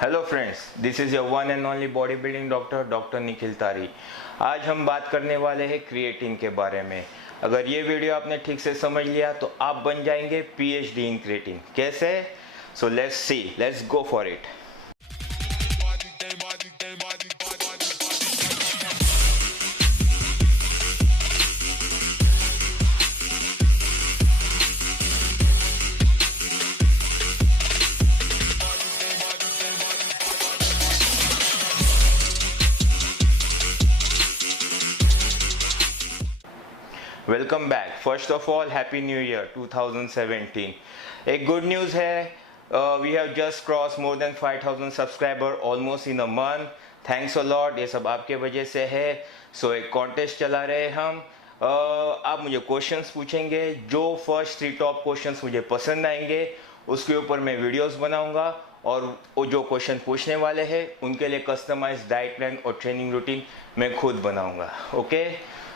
Hello friends, this is your one and only body building doctor Nikhil तारी। आज हम बात करने वाले हैं क्रिएटिन के बारे में। अगर ये वीडियो आपने ठीक से समझ लिया तो आप बन जाएंगे पीएचडी इन क्रिएटिन। कैसे? So let's see, let's go for it. Welcome back. First of all happy new year 2017। एक गुड न्यूज़ है, we have just cross more than 5000 subscriber almost in a month. Thanks a lot, ये सब आपके वजह से है। सो एक contest चला रहे हम। आप मुझे क्वेश्चंस पूछेंगे, जो फर्स्ट 3 टॉप क्वेश्चंस मुझे पसंद आएंगे उसके ऊपर मैं वीडियोस बनाऊंगा और वो जो क्वेश्चन पूछने वाले हैं उनके लिए कस्टमाइज्ड डाइट प्लान और ट्रेनिंग रूटीन मैं खुद बनाऊंगा। Okay,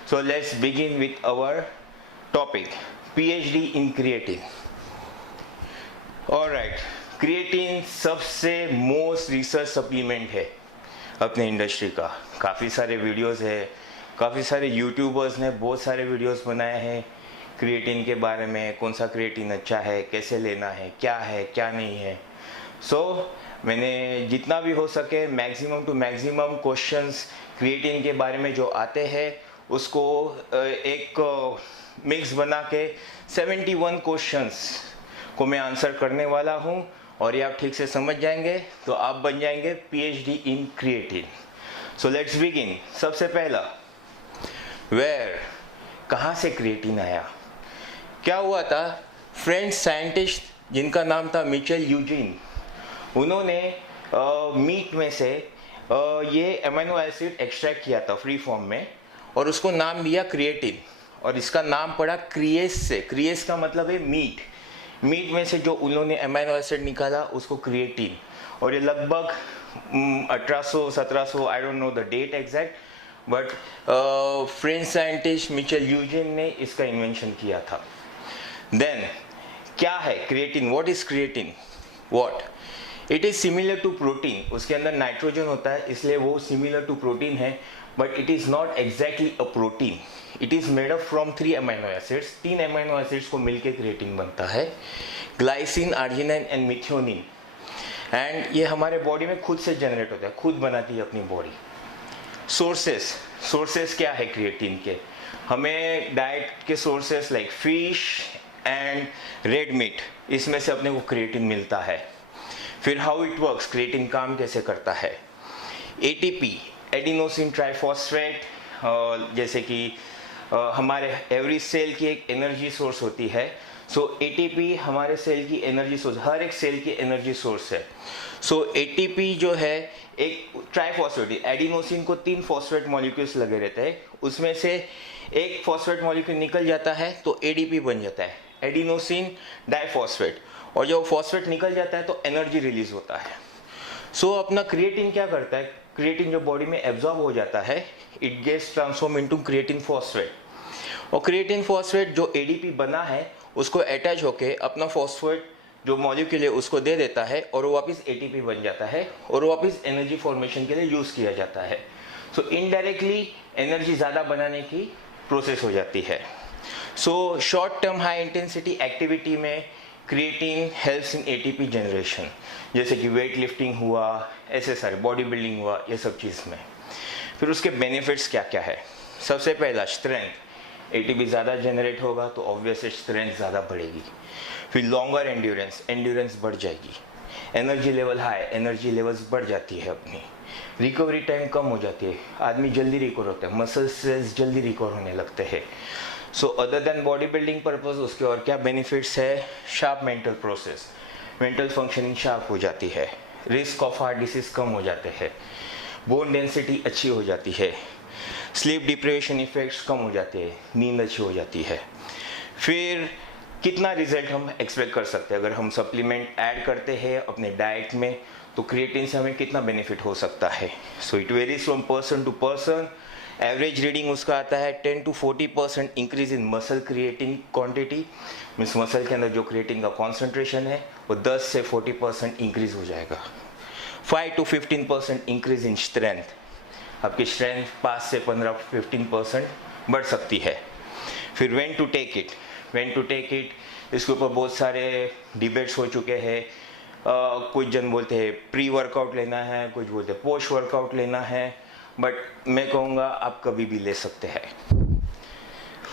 so let's begin with our topic, PhD in creatine. Alright, creatine सबसे मोस्ट रिसर्च सप्लीमेंट है अपने इंडस्ट्री का। काफ़ी सारे वीडियोस है, काफ़ी सारे यूट्यूबर्स ने बहुत सारे वीडियोस बनाए हैं क्रिएटिन के बारे में, कौन सा क्रिएटिन अच्छा है, कैसे लेना है, क्या नहीं है। मैंने जितना भी हो सके maximum to maximum questions creatine के बारे में जो आते हैं उसको एक मिक्स बना के 71 क्वेश्चंस को मैं आंसर करने वाला हूं और ये आप ठीक से समझ जाएंगे तो आप बन जाएंगे PhD in creatine. So let's begin. सबसे पहला, वेयर, कहाँ से क्रिएटिन आया? क्या हुआ था, फ्रेंच साइंटिस्ट जिनका नाम था मिचेल यूजीन, उन्होंने मीट में से ये अमीनो एसिड एक्सट्रैक्ट किया था फ्री फॉर्म में और उसको नाम दिया क्रिएटिन और इसका नाम पड़ा क्रिएस से। क्रिएस का मतलब है मीट में से जो उन्होंने अमीनो एसिड निकाला उसको क्रिएटिन। और ये लगभग 1800-1700, I don't know the date exact, but French scientist Michel Eugene ने इसका इन्वेंशन किया था। देन क्या है creatine? What is creatine? It is similar to protein. उसके अंदर नाइट्रोजन होता है इसलिए वो सिमिलर टू प्रोटीन है, but it is not exactly a protein. It is made up from 3 amino acids. 3 amino acids को मिलकर क्रिएटिन बनता है, glycine, arginine and methionine. And ये हमारे बॉडी में खुद से जनरेट होता है, खुद बनाती है अपनी बॉडी। सोर्सेस क्या है क्रिएटिन के? हमें डाइट के sources like fish and red meat, इसमें से अपने को क्रिएटिन मिलता है। फिर हाउ इट वर्क्स, क्रिएटिन काम कैसे करता है? एटीपी, एडिनोसिन ट्राइफॉस्फेट, जैसे कि हमारे एवरी सेल की एक एनर्जी सोर्स होती है। एटीपी हमारे सेल की एनर्जी सोर्स, हर एक सेल की एनर्जी सोर्स है। एटीपी जो है एक ट्राइफॉस्फेट, एडिनोसिन को 3 फॉस्फेट मॉलिक्यूल्स लगे रहते हैं, उसमें से एक फॉस्फेट मॉलिक्यूल निकल जाता है तो एडीपी बन जाता है, एडिनोसिन डाइफॉस्फेट। और जब फॉस्फेट निकल जाता है तो एनर्जी रिलीज होता है। अपना क्रिएटिन क्या करता है? क्रिएटिन जो बॉडी में एब्जॉर्ब हो जाता है, it gets transform into creatine phosphate. और क्रिएटिन फॉस्फेट जो एडीपी बना है उसको अटैच होके अपना फॉस्फेट जो मॉलिक्यूल है उसको दे देता है और वो वापस एटीपी बन जाता है और वो वापस एनर्जी फॉर्मेशन के लिए यूज किया जाता है। इनडायरेक्टली एनर्जी ज़्यादा बनाने की प्रोसेस हो जाती है। Short term high intensity activity में creatine helps in ATP generation, जैसे कि वेट लिफ्टिंग हुआ, ऐसे सारे बॉडी बिल्डिंग हुआ, ये सब चीज़ में। फिर उसके बेनिफिट्स क्या क्या है? सबसे पहला, स्ट्रेंथ। एटीपी ज़्यादा जनरेट होगा तो ऑब्वियसली स्ट्रेंथ ज़्यादा बढ़ेगी। फिर लॉन्गर एंड्योरेंस बढ़ जाएगी। Energy level high, energy levels बढ़ जाती है अपनी। रिकवरी टाइम कम हो जाती है, आदमी जल्दी रिकवर होता है, मसल सेल्स जल्दी रिकवर होने लगते हैं। Other than body building purpose उसके और क्या बेनिफिट्स है? Sharp mental process, mental functioning sharp हो जाती है। रिस्क ऑफ हार्ट डिसीज कम हो जाते हैं। बोन डेंसिटी अच्छी हो जाती है। स्लीप डिप्रेशन इफेक्ट्स कम हो जाते हैं, नींद अच्छी हो जाती है। फिर कितना रिजल्ट हम एक्सपेक्ट कर सकते हैं अगर हम सप्लीमेंट ऐड करते हैं अपने डाइट में, तो क्रिएटिन से हमें कितना बेनिफिट हो सकता है? It varies from person to person. Average reading उसका आता है 10 to 40% increase in muscle creatine quantity, means muscle के अंदर जो क्रिएटिन का कॉन्सेंट्रेशन है वो 10 से 40% इंक्रीज हो जाएगा। 5 to 15% इंक्रीज इन स्ट्रेंथ, आपकी स्ट्रेंथ 5 से 15% बढ़ सकती है। फिर व्हेन टू टेक इट, इसके ऊपर बहुत सारे डिबेट्स हो चुके हैं। कुछ जन बोलते हैं प्री वर्कआउट लेना है, कुछ बोलते हैं पोस्ट वर्कआउट लेना है, बट मैं कहूँगा आप कभी भी ले सकते हैं।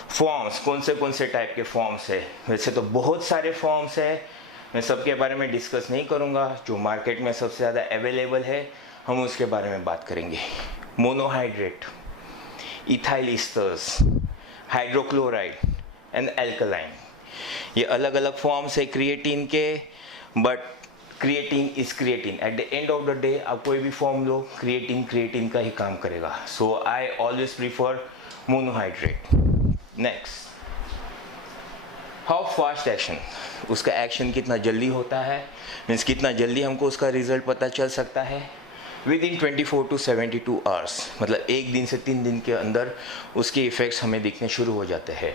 फॉर्म्स, कौन से टाइप के फॉर्म्स है? वैसे तो बहुत सारे फॉर्म्स है, मैं सबके बारे में डिस्कस नहीं करूँगा। जो मार्केट में सबसे ज़्यादा अवेलेबल है हम उसके बारे में बात करेंगे। Monohydrate, ethyl esters, hydrochloride and alkaline, ये अलग अलग फॉर्म्स है क्रिएटिन के, but creatine is creatine. At the end of the day आप कोई भी फॉर्म लो, क्रिएटिन का ही काम करेगा। So I always prefer monohydrate. Next, how fast action, उसका एक्शन कितना जल्दी होता है, मीन्स कितना जल्दी हमको उसका रिजल्ट पता चल सकता है। विद इन 24 to 72 आवर्स, मतलब 1 दिन से 3 दिन के अंदर उसके इफेक्ट्स हमें दिखने शुरू हो जाते हैं।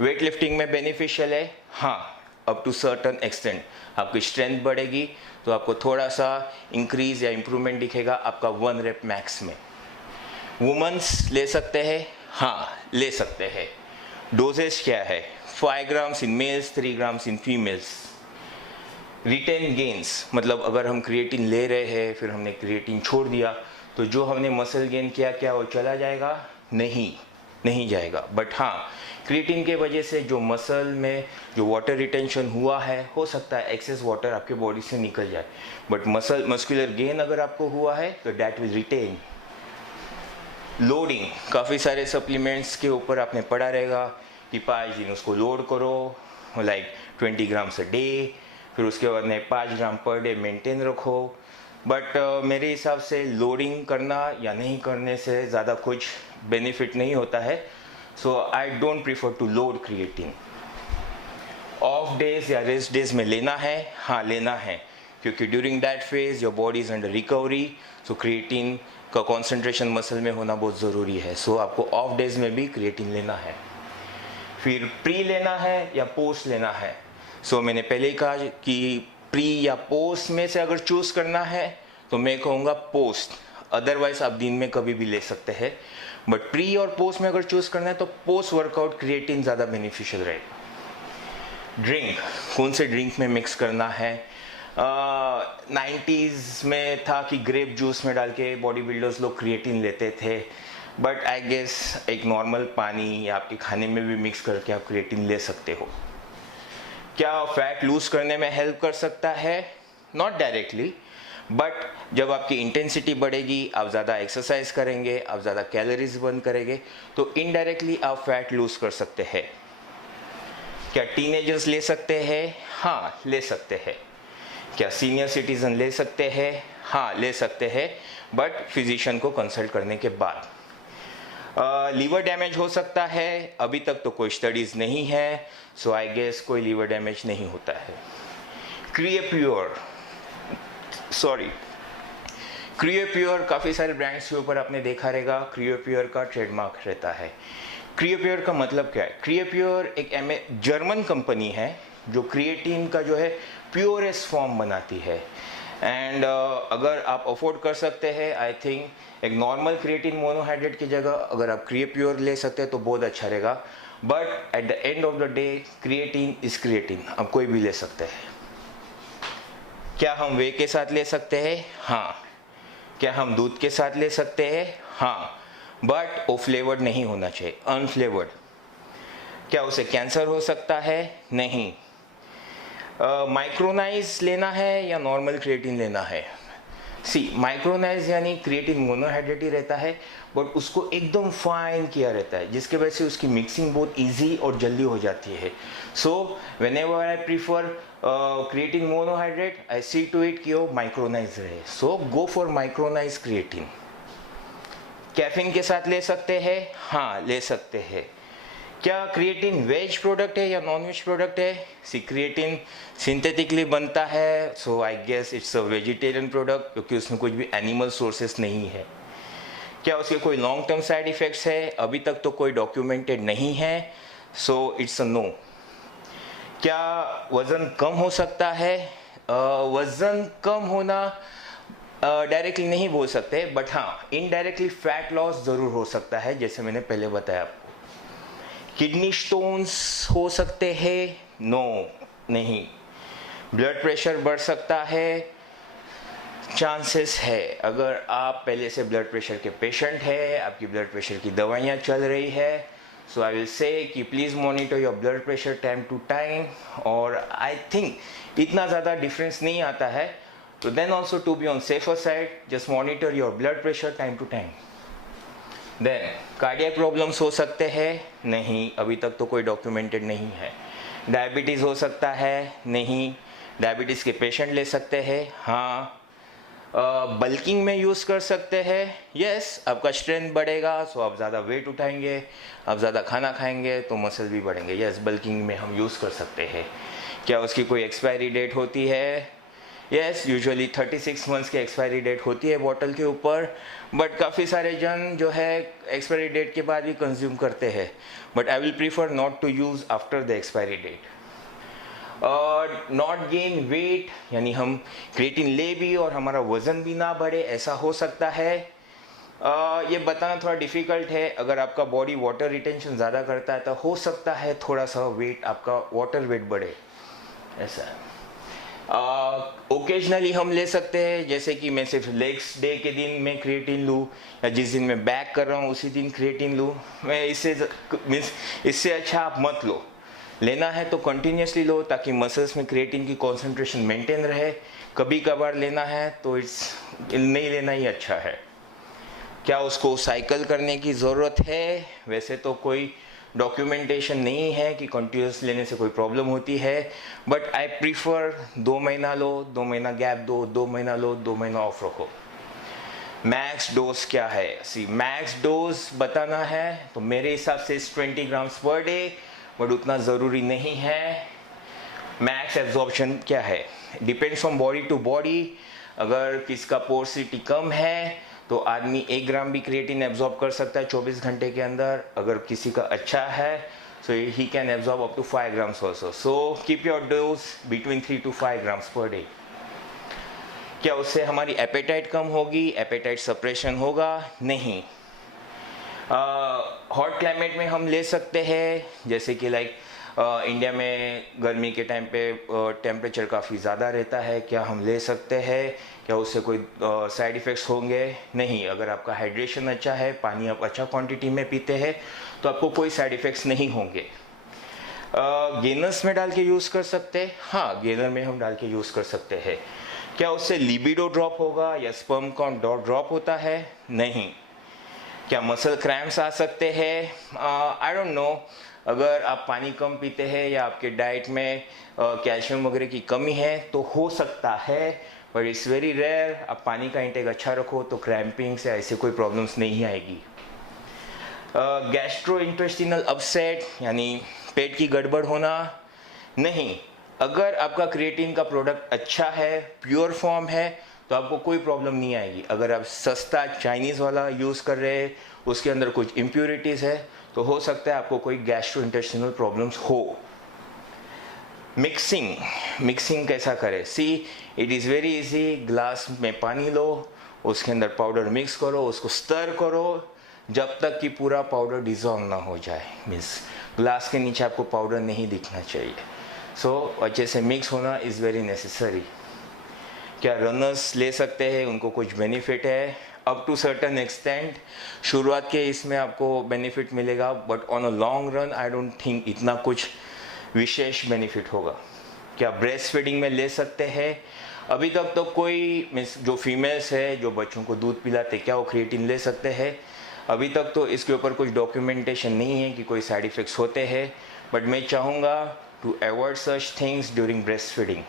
वेट लिफ्टिंग में बेनिफिशियल है, हाँ, अप टू सर्टन एक्सटेंट। आपकी स्ट्रेंथ बढ़ेगी तो आपको थोड़ा सा इंक्रीज या इम्प्रूवमेंट दिखेगा आपका 1 रेप मैक्स में। वुमेन्स ले सकते हैं, हाँ ले सकते हैं। डोजेज क्या है? 5 grams in males, 3 grams in females. Retain gains, मतलब अगर हम क्रिएटिन ले रहे हैं फिर हमने क्रिएटिन छोड़ दिया तो जो हमने मसल गेन किया क्या वो चला जाएगा? नहीं जाएगा। बट हाँ, क्रिएटिन के वजह से जो मसल में जो वाटर रिटेंशन हुआ है, हो सकता है एक्सेस वाटर आपके बॉडी से निकल जाए, बट मस्कुलर गेन अगर आपको हुआ है तो दैट विल रिटेन। लोडिंग, काफ़ी सारे सप्लीमेंट्स के ऊपर आपने पढ़ा रहेगा कि 5 दिन उसको लोड करो, लाइक 20 ग्राम्स अ डे, फिर उसके बाद में 5 ग्राम पर डे मेंटेन रखो। बट मेरे हिसाब से लोडिंग करना या नहीं करने से ज़्यादा कुछ बेनिफिट नहीं होता है। So I don't prefer to load creatine. Off days या रेस्ट डेज में लेना है, हाँ लेना है, क्योंकि during that phase your body is under recovery, so creatine का कॉन्सेंट्रेशन मसल में होना बहुत ज़रूरी है। सो आपको ऑफ डेज में भी क्रिएटिन लेना है। फिर प्री लेना है या पोस्ट लेना है? सो मैंने पहले ही कहा कि प्री या पोस्ट में से अगर चूज़ करना है तो मैं कहूँगा पोस्ट, अदरवाइज आप दिन में कभी भी ले सकते हैं। बट प्री और पोस्ट में अगर चूज़ करना है तो पोस्ट वर्कआउट क्रिएटिन ज़्यादा बेनिफिशियल रहेगा। ड्रिंक, कौन से ड्रिंक में मिक्स करना है? 90s में था कि ग्रेप जूस में डाल के बॉडी बिल्डर्स लोग क्रिएटिन लेते थे, बट आई गेस एक नॉर्मल पानी या आपके खाने में भी मिक्स करके आप क्रिएटिन ले सकते हो। क्या फैट लूज करने में हेल्प कर सकता है? नॉट डायरेक्टली, बट जब आपकी इंटेंसिटी बढ़ेगी, आप ज़्यादा एक्सरसाइज करेंगे, आप ज़्यादा कैलोरीज बर्न करेंगे, तो इनडायरेक्टली आप फैट लूज कर सकते हैं। क्या टीनेजर्स ले सकते हैं? हाँ ले सकते हैं। क्या सीनियर सिटीजन ले सकते हैं? हाँ ले सकते हैं, बट फिजिशियन को कंसल्ट करने के बाद। लीवर डैमेज हो सकता है, अभी तक तो कोई स्टडीज़ नहीं है, सो आई गेस कोई लीवर डैमेज नहीं होता है। क्रियोप्योर काफ़ी सारे ब्रांड्स के ऊपर आपने देखा रहेगा, क्रियोप्योर का ट्रेडमार्क रहता है। क्रियोप्योर का मतलब क्या है? क्रियोप्योर एक जर्मन कंपनी है जो क्रिएटिन का जो है प्योरेस्ट फॉर्म बनाती है। एंड अगर आप अफोर्ड कर सकते हैं, आई थिंक एक नॉर्मल क्रिएटिन मोनोहाइड्रेट की जगह अगर आप क्रियोप्योर ले सकते हैं तो बहुत अच्छा रहेगा। But at the end of the day creatine is creatine, आप कोई भी ले सकते हैं। क्या हम वे के साथ ले सकते हैं? हाँ। क्या हम दूध के साथ ले सकते हैं? हाँ, बट वो फ्लेवर्ड नहीं होना चाहिए, अनफ्लेवर्ड। क्या उसे कैंसर हो सकता है? नहीं। माइक्रोनाइज लेना है या नॉर्मल क्रिएटिन लेना है? माइक्रोनाइज यानी क्रिएटिन मोनोहाइड्रेट ही रहता है, बट उसको एकदम फाइन किया रहता है, जिसके वजह से उसकी मिक्सिंग बहुत इजी और जल्दी हो जाती है। So whenever I prefer creatine monohydrate, I see to it कि वो माइक्रोनाइज रहे। So go for micronize creatine. Caffeine के साथ ले सकते हैं? हाँ ले सकते हैं। क्या क्रिएटिन वेज प्रोडक्ट है या नॉन वेज प्रोडक्ट है? क्रिएटिन सिंथेटिकली बनता है, so I guess it's a vegetarian product, क्योंकि उसमें कुछ भी एनिमल सोर्सेस नहीं है। क्या उसके कोई लॉन्ग टर्म साइड इफेक्ट्स है? अभी तक तो कोई डॉक्यूमेंटेड नहीं है, सो इट्स अ नो। क्या वज़न कम हो सकता है? वज़न कम होना डायरेक्टली नहीं बोल सकते, बट हाँ इनडायरेक्टली फैट लॉस ज़रूर हो सकता है, जैसे मैंने पहले बताया आपको। किडनी स्टोन्स हो सकते हैं? नो, नहीं। ब्लड प्रेशर बढ़ सकता है? चांसेस है। अगर आप पहले से ब्लड प्रेशर के पेशेंट है, आपकी ब्लड प्रेशर की दवाइयाँ चल रही है, सो आई विल से कि please monitor your blood pressure time to time. और आई थिंक इतना ज़्यादा डिफरेंस नहीं आता है, तो then also to be on safer side just monitor your blood pressure time to time. Then cardiac problems हो सकते हैं? नहीं, अभी तक तो कोई डॉक्यूमेंटेड नहीं है। डायबिटीज़ हो सकता है? नहीं। डायबिटीज़ के पेशेंट ले सकते हैं? हाँ। बल्किंग में यूज़ कर सकते हैं? यस, आपका स्ट्रेंथ बढ़ेगा, सो आप ज़्यादा वेट उठाएंगे, आप ज़्यादा खाना खाएंगे तो मसल भी बढ़ेंगे। यस, बल्किंग में हम यूज़ कर सकते हैं। क्या उसकी कोई एक्सपायरी डेट होती है? यस, यूजुअली 36 मंथ्स की एक्सपायरी डेट होती है बॉटल के ऊपर, बट काफ़ी सारे जन जो है एक्सपायरी डेट के बाद भी कंज्यूम करते हैं, but I will prefer not to use after the expiry date. और नॉट गेन वेट, यानी हम क्रिएटिन ले भी और हमारा वज़न भी ना बढ़े, ऐसा हो सकता है। ये बताना थोड़ा डिफ़िकल्ट है। अगर आपका बॉडी वाटर रिटेंशन ज़्यादा करता है तो हो सकता है थोड़ा सा वेट, आपका वाटर वेट बढ़े, ऐसा है। ओकेजनली हम ले सकते हैं, जैसे कि मैं सिर्फ लेग्स डे के दिन में क्रिएटिन लूँ, या जिस दिन मैं बैक कर रहा हूँ उसी दिन क्रिएटिन लूँ। मैं इससे अच्छा आप मत लो। लेना है तो कंटिन्यूसली लो, ताकि मसल्स में क्रिएटिन की कॉन्सेंट्रेशन मेंटेन रहे। कभी कभार लेना है तो नहीं लेना ही अच्छा है। क्या उसको साइकिल करने की ज़रूरत है? वैसे तो कोई डॉक्यूमेंटेशन नहीं है कि कंटिन्यूस लेने से कोई प्रॉब्लम होती है, बट आई प्रीफर 2 महीना लो, 2 महीना गैप दो, 2 महीना लो, 2 महीना ऑफ रखो। मैक्स डोज क्या है? मैक्स डोज बताना है तो मेरे हिसाब से 20 ग्राम्स पर डे, बट उतना ज़रूरी नहीं है। मैक्स एब्जॉर्प्शन क्या है? Depends from body to body. अगर किसका पोर्सिटी कम है तो आदमी 1 ग्राम भी क्रिएटिन एब्जॉर्ब कर सकता है 24 घंटे के अंदर। अगर किसी का अच्छा है so he can absorb up to 5 grams also. So keep your dose between 3 to 5 grams per day. क्या उससे हमारी एपेटाइट कम होगी? एपेटाइट सप्रेशन होगा? नहीं। हॉट क्लाइमेट में हम ले सकते हैं, जैसे कि इंडिया में गर्मी के टाइम पे टेम्परेचर काफ़ी ज़्यादा रहता है, क्या हम ले सकते हैं? क्या उससे कोई साइड इफ़ेक्ट्स होंगे? नहीं। अगर आपका हाइड्रेशन अच्छा है, पानी आप अच्छा क्वांटिटी में पीते हैं, तो आपको कोई साइड इफ़ेक्ट्स नहीं होंगे। गेनर्स में डाल के यूज़ कर सकते हैं? हाँ, गेनर में हम डाल के यूज़ कर सकते हैं। क्या उससे लिबिडो ड्रॉप होगा या स्पर्म काउंट ड्रॉप होता है? नहीं। क्या मसल क्रैम्प्स आ सकते हैं? आई डोंट नो। अगर आप पानी कम पीते हैं या आपके डाइट में कैल्शियम वगैरह की कमी है तो हो सकता है, बट इट्स वेरी रेयर। आप पानी का इंटेक अच्छा रखो तो क्रैम्पिंग से ऐसे कोई प्रॉब्लम्स नहीं आएगी। गैस्ट्रो इंटेस्टिनल अपसेट, यानी पेट की गड़बड़ होना? नहीं। अगर आपका क्रिएटिन का प्रोडक्ट अच्छा है, प्योर फॉर्म है, तो आपको कोई प्रॉब्लम नहीं आएगी। अगर आप सस्ता चाइनीज़ वाला यूज़ कर रहे हैं, उसके अंदर कुछ इम्प्योरिटीज़ है, तो हो सकता है आपको कोई गैस्ट्रो इंटेस्टिनल प्रॉब्लम्स हो। मिक्सिंग कैसा करें? It is very easy. Glass में पानी लो, उसके अंदर पाउडर मिक्स करो, उसको स्टर करो जब तक कि पूरा पाउडर डिज़ोल्व ना हो जाए। मीन्स ग्लास के नीचे आपको पाउडर नहीं दिखना चाहिए। अच्छे से मिक्स होना इज़ वेरी नेसेसरी। क्या रनर्स ले सकते हैं? उनको कुछ बेनिफिट है अप टू सर्टन एक्सटेंट। शुरुआत के इसमें आपको बेनिफिट मिलेगा, but on a long run I don't think इतना कुछ विशेष बेनिफिट होगा। क्या ब्रेस्ट फीडिंग में ले सकते हैं? अभी तक तो कोई मीन्स जो फीमेल्स है जो बच्चों को दूध पिलाते, क्या वो क्रिएटिन ले सकते हैं? अभी तक तो इसके ऊपर कुछ डॉक्यूमेंटेशन नहीं है कि कोई साइड इफ़ेक्ट्स होते हैं, बट मैं चाहूँगा to avoid such things during breastfeeding.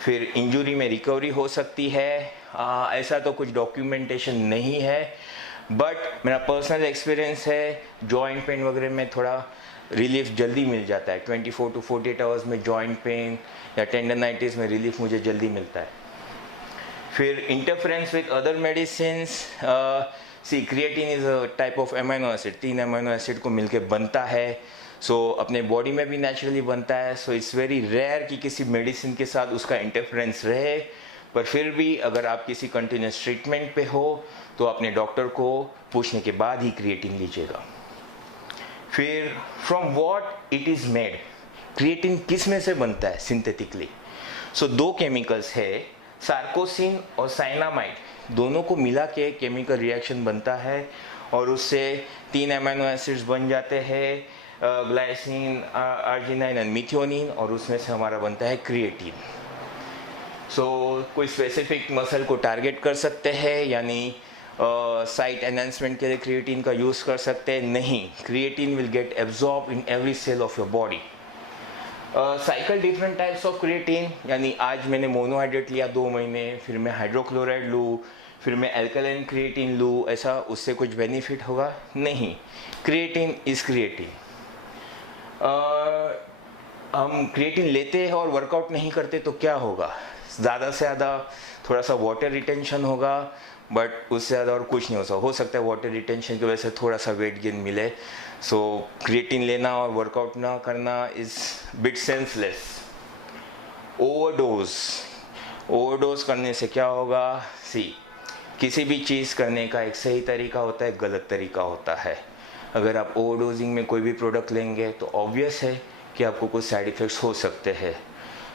फिर इंजरी में रिकवरी हो सकती है, ऐसा तो कुछ डॉक्यूमेंटेशन नहीं है, बट मेरा पर्सनल एक्सपीरियंस है जॉइंट पेन वगैरह में थोड़ा रिलीफ जल्दी मिल जाता है। 24 to 48 आवर्स में जॉइंट पेन या टेंडनाइटिस में रिलीफ मुझे जल्दी मिलता है। फिर interference with other medicine. Creatine is a type of amino acid, 3 amino acid को मिलके बनता है। अपने बॉडी में भी नेचुरली बनता है। इट्स वेरी रेयर कि किसी मेडिसिन के साथ उसका इंटरफेरेंस रहे, पर फिर भी अगर आप किसी कंटिन्यूस ट्रीटमेंट पे हो तो अपने डॉक्टर को पूछने के बाद ही क्रिएटिन लीजिएगा। फिर from what it is made, creatine किस में से बनता है सिंथेटिकली। सो दो केमिकल्स है, सार्कोसिन और साइनामाइड, दोनों को मिला के केमिकल रिएक्शन बनता है और उससे 3 अमीनो एसिड्स बन जाते हैं, ग्लाइसिन, आर्जिनाइन एंड मिथियोनिन, और उसमें से हमारा बनता है क्रिएटिन। सो कोई स्पेसिफिक मसल को टारगेट कर सकते हैं, यानी साइट एनहांसमेंट के लिए क्रिएटिन का यूज़ कर सकते हैं? नहीं, creatine will get absorb in every cell of your body. Cycle different types of creatine, यानी आज मैंने मोनोहाइड्रेट लिया 2 महीने, फिर मैं हाइड्रोक्लोराइड लूँ, फिर मैं एल्कलाइन क्रिएटिन लूँ, ऐसा उससे कुछ बेनिफिट होगा? नहीं, क्रिएटिन इज़ क्रिएटिन। हम क्रिएटिन लेते हैं और वर्कआउट नहीं करते तो क्या होगा? ज़्यादा से ज़्यादा थोड़ा सा वाटर रिटेंशन होगा, बट उससे ज़्यादा और कुछ नहीं हो सकता है वाटर रिटेंशन की वजह से थोड़ा सा वेट गेन मिले। सो क्रिएटिन लेना और वर्कआउट ना करना इज़ बिट सेंसलेस। ओवरडोज करने से क्या होगा? किसी भी चीज़ करने का एक सही तरीका होता है, गलत तरीका होता है। अगर आप ओवरडोजिंग में कोई भी प्रोडक्ट लेंगे तो ऑब्वियस है कि आपको कुछ साइड इफ़ेक्ट्स हो सकते हैं।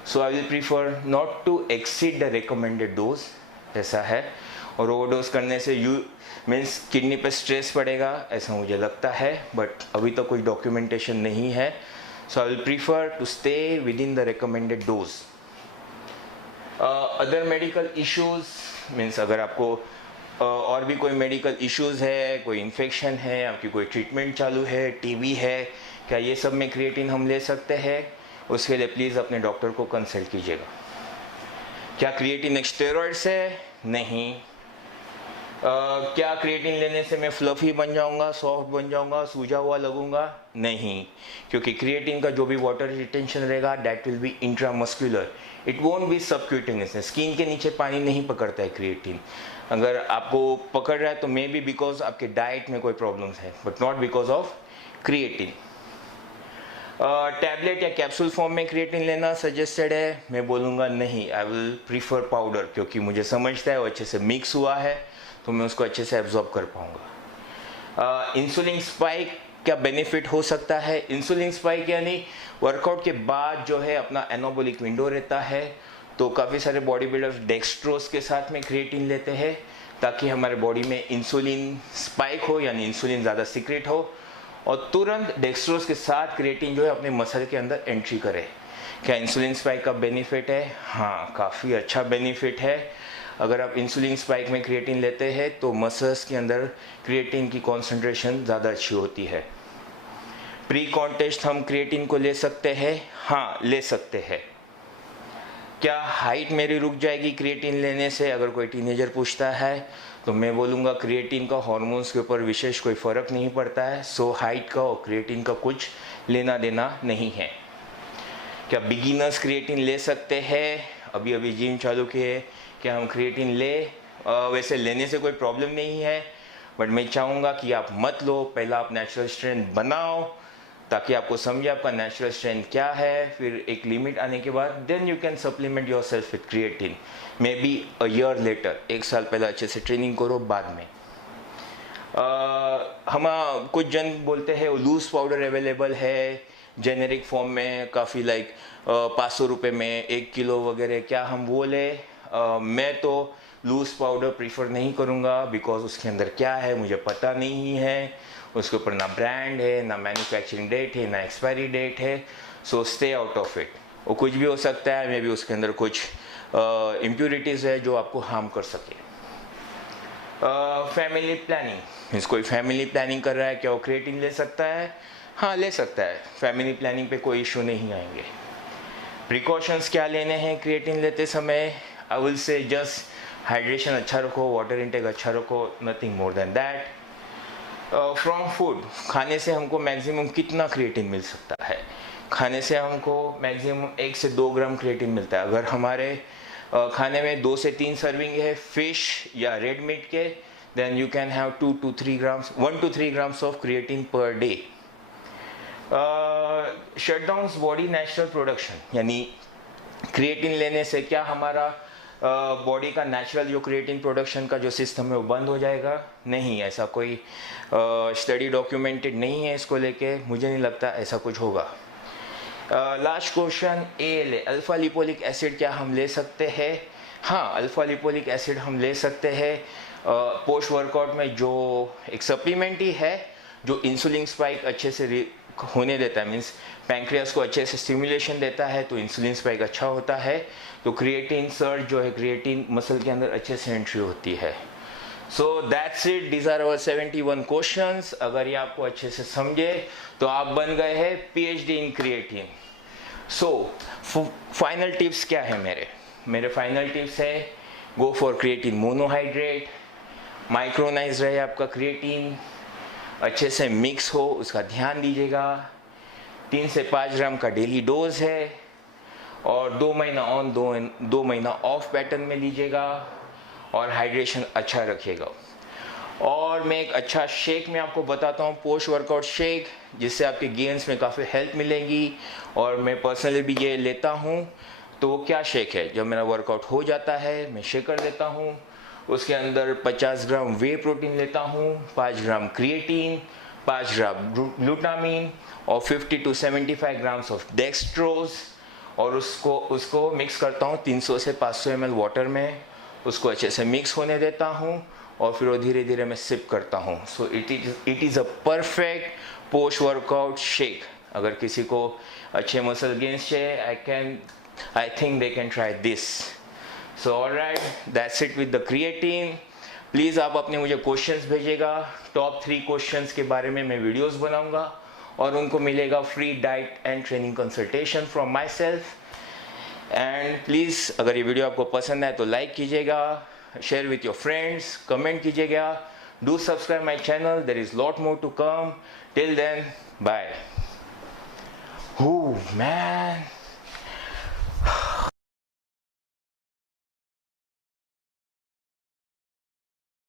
So I will prefer not to exceed the recommended dose, ऐसा है। और ओवरडोज करने से मीन्स किडनी पे स्ट्रेस पड़ेगा, ऐसा मुझे लगता है, बट अभी तो कोई डॉक्यूमेंटेशन नहीं है। So I will prefer to stay within the recommended dose. Other medical issues means अगर आपको और भी कोई मेडिकल इश्यूज है, कोई इन्फेक्शन है, आपकी कोई ट्रीटमेंट चालू है, टीबी है, क्या ये सब में क्रिएटिन हम ले सकते हैं? उसके लिए प्लीज़ अपने डॉक्टर को कंसल्ट कीजिएगा। क्या क्रिएटिन एक स्टेरॉइड्स है? नहीं। क्या क्रिएटिन लेने से मैं फ्लफी बन जाऊंगा, सॉफ्ट बन जाऊंगा, सूजा हुआ लगूंगा? नहीं, क्योंकि क्रिएटिन का जो भी वाटर रिटेंशन रहेगा that will be intramuscular, it won't be subcutaneous. Skin के नीचे पानी नहीं पकड़ता है क्रिएटिन। अगर आपको पकड़ रहा है तो मे बी बिकॉज आपके डाइट में कोई प्रॉब्लम्स है, but not because of creatine. Tablet या कैप्सूल फॉर्म में क्रिएटिन लेना सजेस्टेड है? मैं बोलूँगा नहीं, आई विल प्रीफर पाउडर, क्योंकि मुझे समझता है वो अच्छे से मिक्स हुआ है तो मैं उसको अच्छे से एब्जॉर्ब कर पाऊँगा। इंसुलिन स्पाइक क्या बेनिफिट हो सकता है? इंसुलिन स्पाइक यानी वर्कआउट के बाद जो है अपना एनाबॉलिक विंडो रहता है, तो काफ़ी सारे बॉडी बिल्डर्स डेक्स्ट्रोज के साथ में क्रिएटिन लेते हैं ताकि हमारे बॉडी में इंसुलिन स्पाइक हो, यानी इंसुलिन ज़्यादा सीक्रेट हो, और तुरंत डेक्स्ट्रोज के साथ क्रिएटिन जो है अपने मसल के अंदर एंट्री करे। क्या इंसुलिन स्पाइक का बेनिफिट है? हाँ, काफ़ी अच्छा बेनिफिट है। अगर आप इंसुलिन स्पाइक में क्रिएटिन लेते हैं तो मसल्स के अंदर क्रिएटिन की कॉन्सेंट्रेशन ज़्यादा अच्छी होती है। प्री कॉन्टेस्ट हम क्रिएटिन को ले सकते हैं? हाँ, ले सकते हैं। क्या हाइट मेरी रुक जाएगी क्रिएटिन लेने से? अगर कोई टीनेजर पूछता है तो मैं बोलूँगा क्रिएटिन का हार्मोन्स के ऊपर विशेष कोई फ़र्क नहीं पड़ता है। सो हाइट का और क्रिएटिन का कुछ लेना देना नहीं है। क्या बिगिनर्स क्रिएटिन ले सकते हैं? अभी अभी जिम चालू किए, क्या हम क्रिएटिन ले? वैसे लेने से कोई प्रॉब्लम नहीं है, बट मैं चाहूँगा कि आप मत लो, पहला आप नेचुरल स्ट्रेंथ बनाओ ताकि आपको समझे आपका नेचुरल स्ट्रेंथ क्या है। फिर एक लिमिट आने के बाद then you can supplement yourself with creatine, maybe a year later, 1 साल पहले अच्छे से ट्रेनिंग करो बाद में। हम कुछ जन बोलते हैं लूज पाउडर अवेलेबल है जेनेरिक फॉर्म में, काफ़ी लाइक 500 रुपये में 1 किलो वगैरह, क्या हम वो ले? मैं तो लूज पाउडर प्रीफर नहीं करूँगा, बिकॉज उसके अंदर क्या है मुझे पता नहीं है, उसके ऊपर ना ब्रांड है, ना मैन्युफैक्चरिंग डेट है, ना एक्सपायरी डेट है। So stay out of it. वो कुछ भी हो सकता है, मे बी उसके अंदर कुछ इम्प्योरिटीज़ है जो आपको हार्म कर सके। फैमिली प्लानिंग, कोई फैमिली प्लानिंग कर रहा है, क्या वो क्रिएटिन ले सकता है? हाँ, ले सकता है। फैमिली प्लानिंग पे कोई इशू नहीं आएंगे। प्रिकॉशंस क्या लेने हैं क्रिएटिन लेते समय? आई विल से जस्ट हाइड्रेशन अच्छा रखो, वाटर इंटेक अच्छा रखो, nothing more than that. From food, खाने से हमको मैक्सिमम कितना क्रिएटिन मिल सकता है? खाने से हमको मैक्सिमम 1 से 2 ग्राम क्रिएटिन मिलता है। अगर हमारे खाने में 2 से 3 सर्विंग है फिश या रेड मीट के, then you can have 1 to 3 grams of creatine per day. Shut down body natural production, यानी क्रिएटिन लेने से क्या हमारा बॉडी का नेचुरल जो क्रिएटिन प्रोडक्शन का जो सिस्टम है वो बंद हो जाएगा। नहीं, ऐसा कोई स्टडी डॉक्यूमेंटेड नहीं है इसको लेके, मुझे नहीं लगता ऐसा कुछ होगा। Last question ALA, alpha lipoic acid क्या हम ले सकते हैं? हाँ, अल्फा लिपोलिक एसिड हम ले सकते हैं पोस्ट वर्कआउट में, जो एक सप्लीमेंट ही है जो इंसुलिन स्पाइक अच्छे से होने देता है, मीन्स पैंक्रियास को अच्छे से स्टिमुलेशन देता है, तो इंसुलिन स्पाइक अच्छा होता है, तो क्रिएटिन सर्ज जो है क्रिएटिन मसल के अंदर अच्छे से एंट्री होती है। So that's it, these are our 71 questions. अगर ये आपको अच्छे से समझे तो आप बन गए हैं PhD इन क्रिएटिन। सो फाइनल टिप्स क्या है मेरे फाइनल टिप्स है, go for creatine monohydrate, micronised रहे आपका क्रिएटिन, अच्छे से मिक्स हो उसका ध्यान दीजिएगा, 3 से 5 ग्राम का डेली डोज है, और 2 महीना ऑन 2 महीना ऑफ पैटर्न में लीजिएगा, और हाइड्रेशन अच्छा रखिएगा। और मैं एक अच्छा शेक में आपको बताता हूँ, पोस्ट वर्कआउट शेक, जिससे आपके गेन्स में काफ़ी हेल्प मिलेगी, और मैं पर्सनली भी ये लेता हूँ। तो वो क्या शेक है, जब मेरा वर्कआउट हो जाता है मैं शेक कर लेता हूँ, उसके अंदर 50 ग्राम वे प्रोटीन लेता हूँ, 5 ग्राम क्रिएटिन, 5 ग्राम ग्लूटामिन और 50 to 75 ग्राम्स ऑफ डेक्सट्रोज, और उसको मिक्स करता हूँ 300 से 500 ml वाटर में, उसको अच्छे से मिक्स होने देता हूँ, और फिर वो धीरे धीरे मैं सिप करता हूँ। So it is a perfect post workout shake. अगर किसी को अच्छे मसल गेन्स चाहिए, I think they can try this. So alright, that's it with the creatine. Please आप अपने मुझे क्वेश्चंस भेजिएगा, टॉप 3 क्वेश्चंस के बारे में मैं वीडियोस बनाऊंगा, और उनको मिलेगा free diet and training consultation from myself. And please अगर ये वीडियो आपको पसंद आए तो लाइक कीजिएगा, share with your friends, comment कीजिएगा, do subscribe my channel, there is lot more to come. Till then, bye. Oh man.